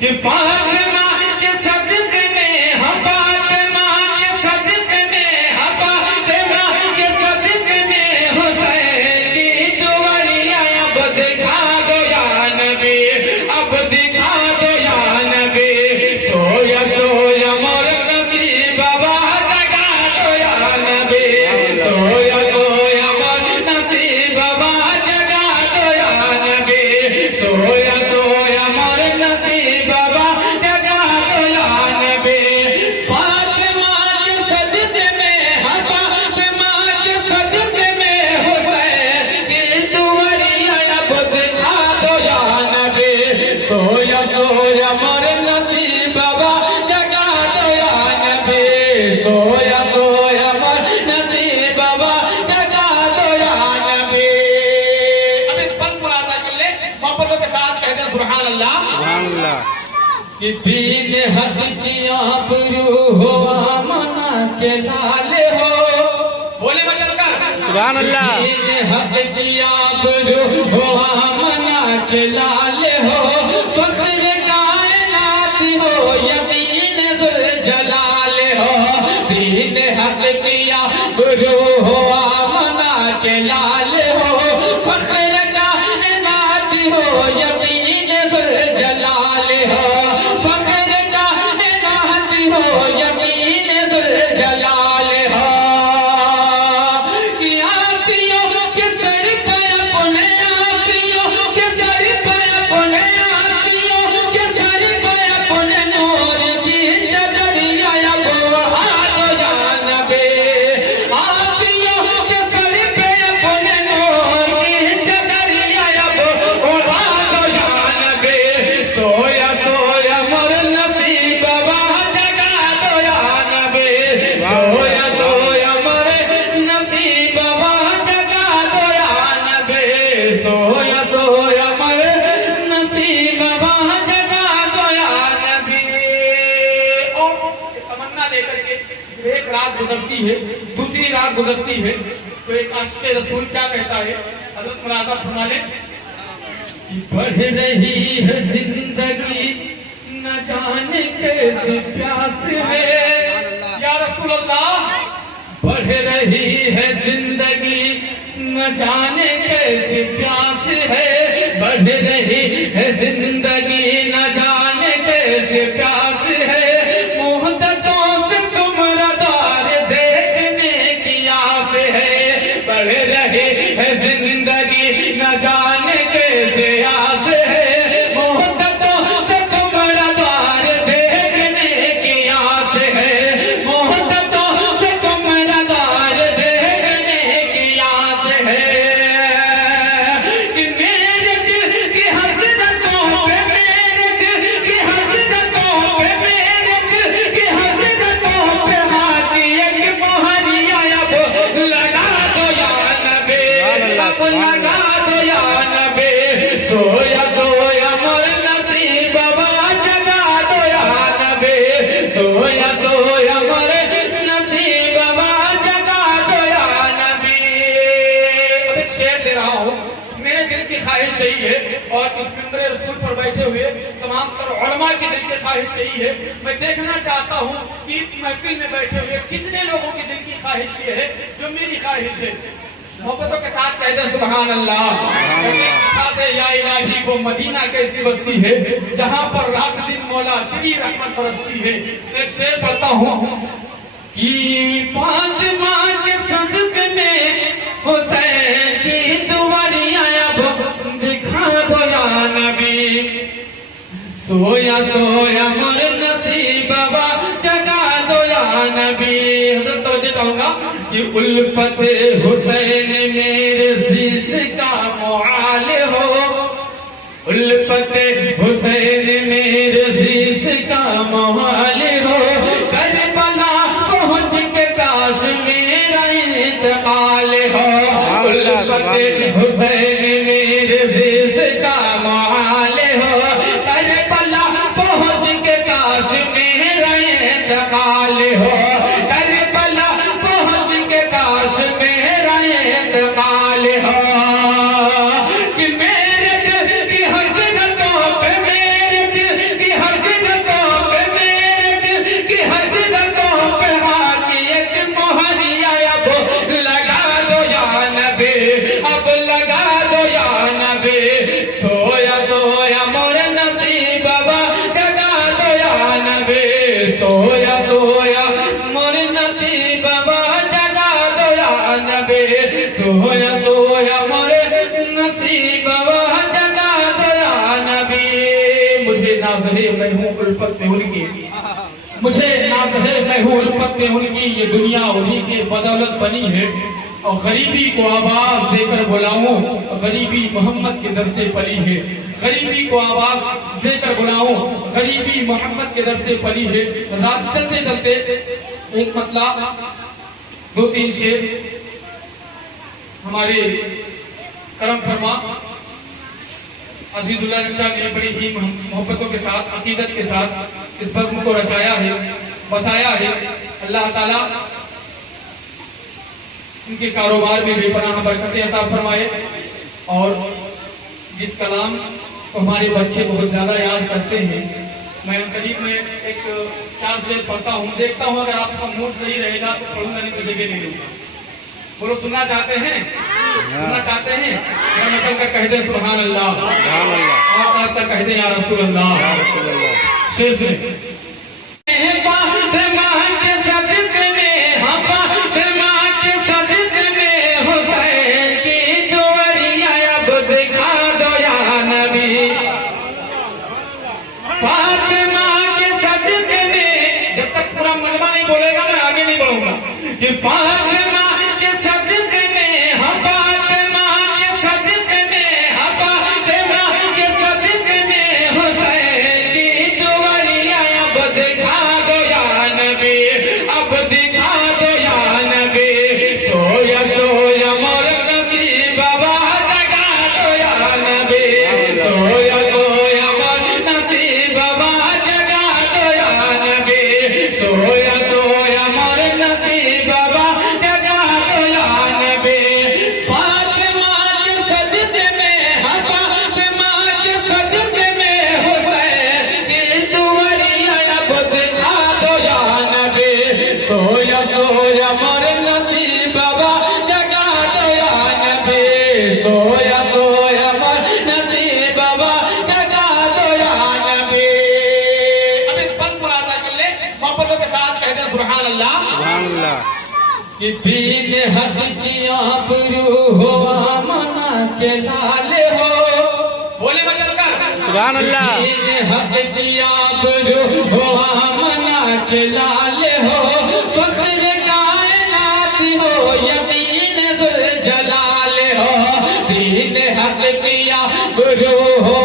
कि फातिमा के सदक़े में हम फातिमा के सदक़े में हम फातिमा के सदक़े में हुसैन की दुआरियां अब दिखा दो या नबी, अब दिखा दो या नबी। सोया सोया मोर नसीब बाबा जगा दो या नबी, सोया सोया मोर नसीब बाबा जगा दो या नबी, सोया सोया मोर नसीब बाबा जगा दो या नबी। फातिमा के सदक़े में हम फातिमा के सदक़े में हुसैन की दुआरियां अब दिखा दो या नबी, सोया सोया मोर नसीब बाबा जगा दो या नबी, सोया सोया मोर नसीब बाबा जगा दो या नबी। अब एक पल मुरादा कर ले, मोहब्बतों के साथ कहते हैं सुभान अल्लाह। सुभान अल्लाह। कि दीन हद की आबरू हो मना के लाले हो, बोले बदल कर सुभान अल्लाह। दीन हद की आबरू हो मना के लाले हो, फख्र कायनात हो यकीन जुल जलाल हो। दीन हद की आबरू हो मना के लाले हो, फख्र कायनात हो यकीन जुल जलाल हो, फख्र कायनात हो यकीन जुल जलाल हो। कि आसियों के सर पे अपने आसियों के सर पे अपने आसियों के सर पे अपने नूर की चदरिया अब उड़ा दो या नबी, आसियों के सर पे अपने नूर की चदरिया अब उड़ा दो या नबी। सोया सोया मोर नसीब बाबा जगा दो या नबी, सोया सोया मोर नसीब बाबा जगा दो या नबी, सोया सोया मोर नसीब बाबा जगा दो या नबी। और एक तमन्ना लेकर के एक रात गुजरती है, दूसरी रात गुजरती है, तो एक आशिक़ रसूल क्या कहता है, हज़रत मुरादा फरमा ले कि बढ़ रही है जिंदगी न जाने कैसे प्यास है, या रसूल अल्लाह बढ़ रही है जिंदगी न जाने कैसे प्यास है, बढ़ रही है जिंदगी न जाने कैसे प्यास है। मुहद्दतों से तुमरा दौर देखने की आस है, बढ़ रही है जिंदगी न जाने कैसे आस है। मुहद्दतों से तुमरा दौर देखने की आस है, मुहद्दतों से तुमरा दौर देखने की आस है। कि मेरे दिल की हसरतों पे, मेरे दिल की हसरतों पे, मेरे दिल की हसरतों पे हाथी एक मोहरिया अब लगा दो या नबी, अब लगा दो या नबी। सोया सोया मोर नसीब बाबा जगा दो या नबी, सोया सोया मोर नसीब बाबा जगा दो या नबी। अब एक शेर दे रहा हूँ, मेरे दिल की ख्वाहिश यही है, और इस मिंबर रसूल पर बैठे हुए तमाम तर उलमा की दिल की ख्वाहिश यही है। मैं देखना चाहता हूँ कि इस महफिल में बैठे हुए कितने लोगों की दिल की ख्वाहिश ये है जो मेरी ख्वाहिश है। मोहब्बतों के साथ कहते हैं सुभान अल्लाह। कहते हैं या इलाही वो मदीना कैसी बस्ती है जहाँ पर रात दिन मौला तेरी रहमत बरसती है। एक शेर पढ़ता हूँ कि फातिमा के सदक़े में हुसैन की दुआरियां अब दिखा दो या नबी, सोया सोया मोर नसीब बाबा जगा दो या नबी। हज़रत तवज्जो चाहूंगा कि उल्फत हुसैन मेरे ज़ीज़ का मुआल हो, उल्फत हुसैन मेरे ज़ीज़ का मुआल हो, करबला पहुंच के काश मेरा इंतकाल हो। उल्फत हुसैन मेरे ज़ीज़ का मुआल हो, करबला पहुंच के काश मेरा इंतकाल हो, करबला पहुंच के काश मेरा इंतकाल हो। कि मेरे दिल की हसरतों पे सोया सोया मोर नसीब जगा दो या नबी, सोया सोया मोर नसीब जगा दो या नबी। मुझे नाज़ है मैं हूँ उल्फत में उनकी, मुझे नाज़ है मैं हूँ उल्फत में उनकी, ये दुनिया उन्हीं के बदौलत बनी है। और गरीबी को आवाज देकर बुलाऊं, गरीबी मोहम्मद के दर से पली है, गरीबी को आवाज देकर बुलाऊं, गरीबी मोहम्मद के दर से पली है। रात चलते चलते एक मतला 2-3 शेर हमारे करम फरमा अजीजुल्लाह ने बड़ी ही मोहब्बतों के साथ, अकीदत के साथ इस बज़्म को रचाया है, बसाया है। अल्लाह ताला उनके कारोबार में बेपनाह बरकतें अता फरमाए। और जिस कलाम को हमारे बच्चे बहुत ज्यादा याद करते हैं, मैं करीब में एक 4 शेर पढ़ता हूँ, देखता हूँ अगर आपका मूड सही रहेगा तो पढ़ूंगा, नहीं तो जगह नहीं लूंगा। बोलो सुनना चाहते हैं? सुनना चाहते हैं? निकल कर कह दे सुभान अल्लाह, और तक कह दे या रसूल अल्लाह। शेर से फातिमा के सदक़े में, फातिमा के सदक़े में, फातिमा के सदक़े में हुसैन की दुआरियां अब दिखा दो या नबी, अब दिखा दो या नबी। सोया सोया मोर नसीब जगा दो या नबी, सोया सोया मोर नसीब जगा दो या नबी, सोया सोया मोर नसीब सोया सोया मोर नसीब जगा दो या नबी, सोया सोया मोर नसीब जगा दो या नबी। अब एक पल पुराना कर ले, मोहब्बतों के साथ कहते हैं सुभान अल्लाह, सुभान अल्लाह। कि दीन हद की आबरू हो मना के लाल हो, बोले बदल कर सुभान अल्लाह। दीन हद की आबरू हो मना के लाल हो, फख्र कायनात हो यकीन ज़ुल जलाल हो। दीन हक किया गुरु हो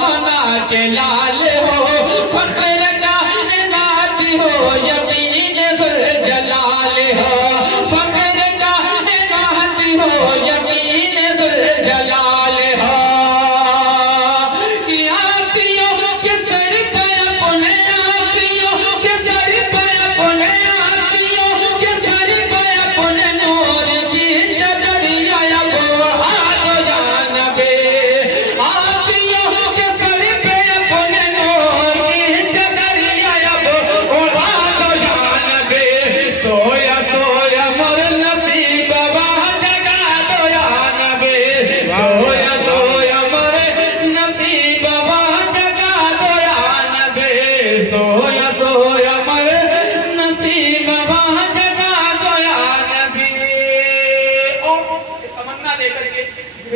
मना के लाल हो, फख्र कायनात हो यकीन ज़ुल जलाल हो, फख्र कायनात हो यकीन ज़ुल जलाल हो। कि आसियों के सर पे अपने, आसियों के सर पे अपने,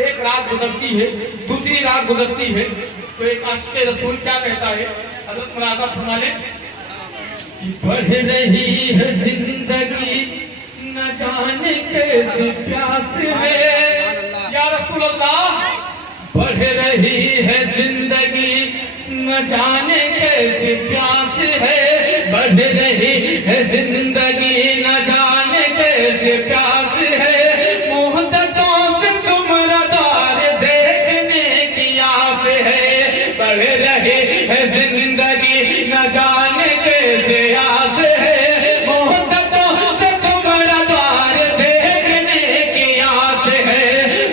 एक रात गुजरती है, दूसरी रात गुजरती है, तो एक आशिक़ रसूल क्या कहता है, हज़रत मुरादा फरमा ले कि बढ़ रही है जिंदगी न जाने कैसे प्यास है, या रसूल अल्लाह बढ़ रही है जिंदगी न जाने कैसे प्यास है, बढ़ रही है जिंदगी न जाने कैसे प्यास है। जिंदगी न जाने कैसे आस है, मोहब्बतों से तुम्हारा द्वार देखने की आस है,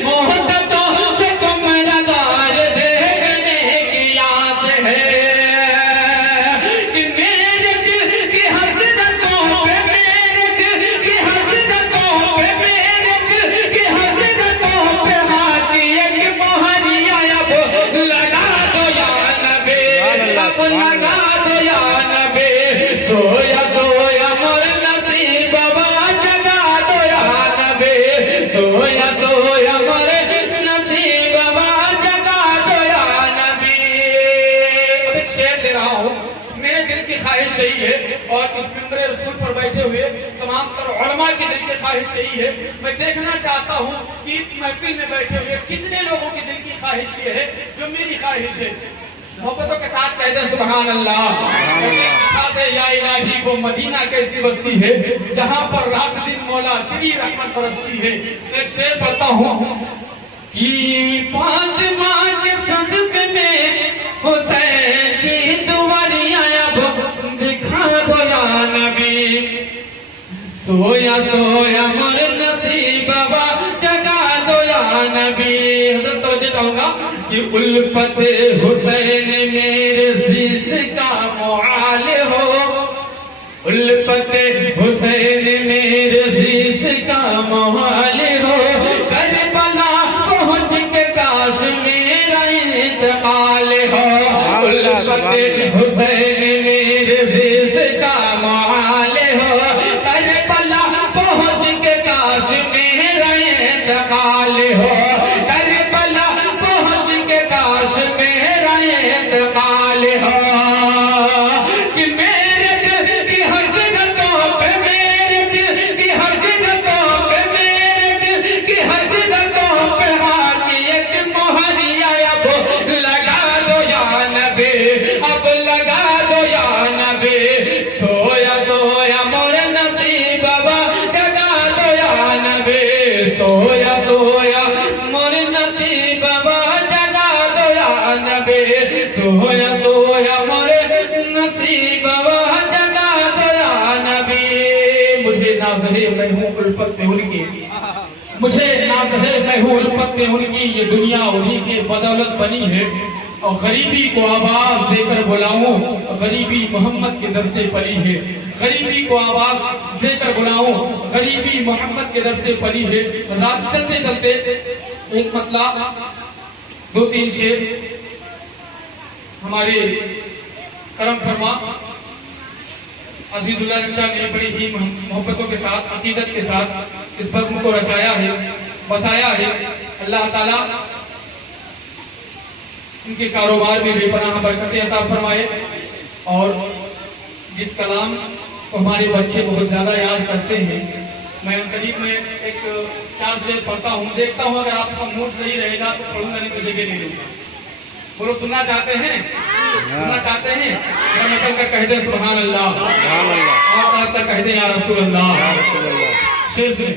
मोहब्बतों से तुम्हारा द्वार देखने की आस है। कि मेरे दिल की हसरतों पे, मेरे दिल की हसरतों पे, मेरे दिल की हसरतों पे हाथ एक मोहरिया अब लगा दो या नबी, लगा दो या नबी। सोया ख्वाहिश यही है, और इस मिंबर रसूल पर बैठे हुए तमाम तर उलमा की दिल की ख्वाहिश यही है। मैं देखना चाहता हूँ कि इस महफिल में बैठे हुए कितने लोगों की दिल की ख्वाहिश ये है जो मेरी ख्वाहिश है। मोहब्बतों के साथ कहते हैं सुभान अल्लाह। या इलाही वो मदीना कैसी बस्ती है जहाँ पर रात दिन मौला तेरी रहमत बरसती है। एक शेर पढ़ता हूँ कि फातिमा के सदक़े में हुसैन की दुआरियां अब दिखा दो या नबी, सोया सोया मोर नसीबा जगा दो या नबी। हज़रत तवज्जो चाहूंगा कि उल्फत हुसैन मेरे ज़िस्म का मुआल हो, उल्फत हुसैन मेरे ज़िस्म का मुआल हो, करबला पहुंच के काश मेरा इंतकाल हो, उल्फत हुसैन मेरे ज़िस्म का मुआल हो, करबला पहुंच के काश मेरा इंतकाल हो, करबला पहुंच के काश मेरा इंतकाल हो। कि मेरे दिल की हर जगहों पे, मेरे दिल की हर जगहों पे, मेरे दिल की हर जगहों पे हाथी एक मोहरिया अब लगा दो या नबी, अब लगा दो या नबी, सोया सोया मोर नसीब जगा दो या नबी, सोया सोया मोर नसीब जगा दो या नबी, सोया सोया मोर नसीब जगा दो या नबी। मुझे नाज़ है मैं हूँ उल्फत में उनकी, मुझे नाज़ है मैं हूँ उल्फत में उनकी, ये दुनिया उन्हीं के बदौलत बनी है। और गरीबी को आवाज देकर बुलाऊं, गरीबी मोहम्मद के दर से पली है, गरीबी को आवाज देकर बुलाऊं, गरीबी मोहम्मद के दर से पली है। रात चलते चलते एक मतला दो तीन शेर हमारे करम फरमा अजीजुल्लाह रक्षा ने बड़ी ही मोहब्बतों के साथ, अकीदत के साथ इस बज़्म को रचाया है, बसाया है। अल्लाह ताला उनके कारोबार में बेपनाह बरकतें अता फरमाए। और जिस कलाम को हमारे बच्चे बहुत ज्यादा याद करते हैं, मैं करीब में एक 4 शेर पढ़ता हूँ, देखता हूँ अगर आपका मूड सही रहेगा तो पढ़ूंगा, नहीं तो जगह ले लूंगा। बोलो सुनना चाहते हैं? सुनना चाहते हैं? मतलब का कह दे सुभान अल्लाह, और तक कह दे या रसूल अल्लाह। शेर सुने।